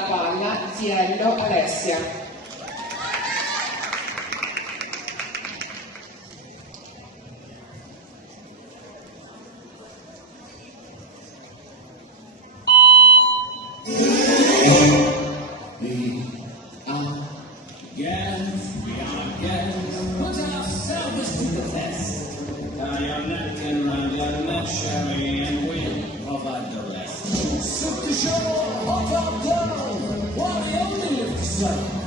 la palla Ziello Alessia. We are again, put ourselves to the test. Tie your napkin round your neck, Sherry, and we'll provide the rest. Soup to show, hot up down, while we only live to serve.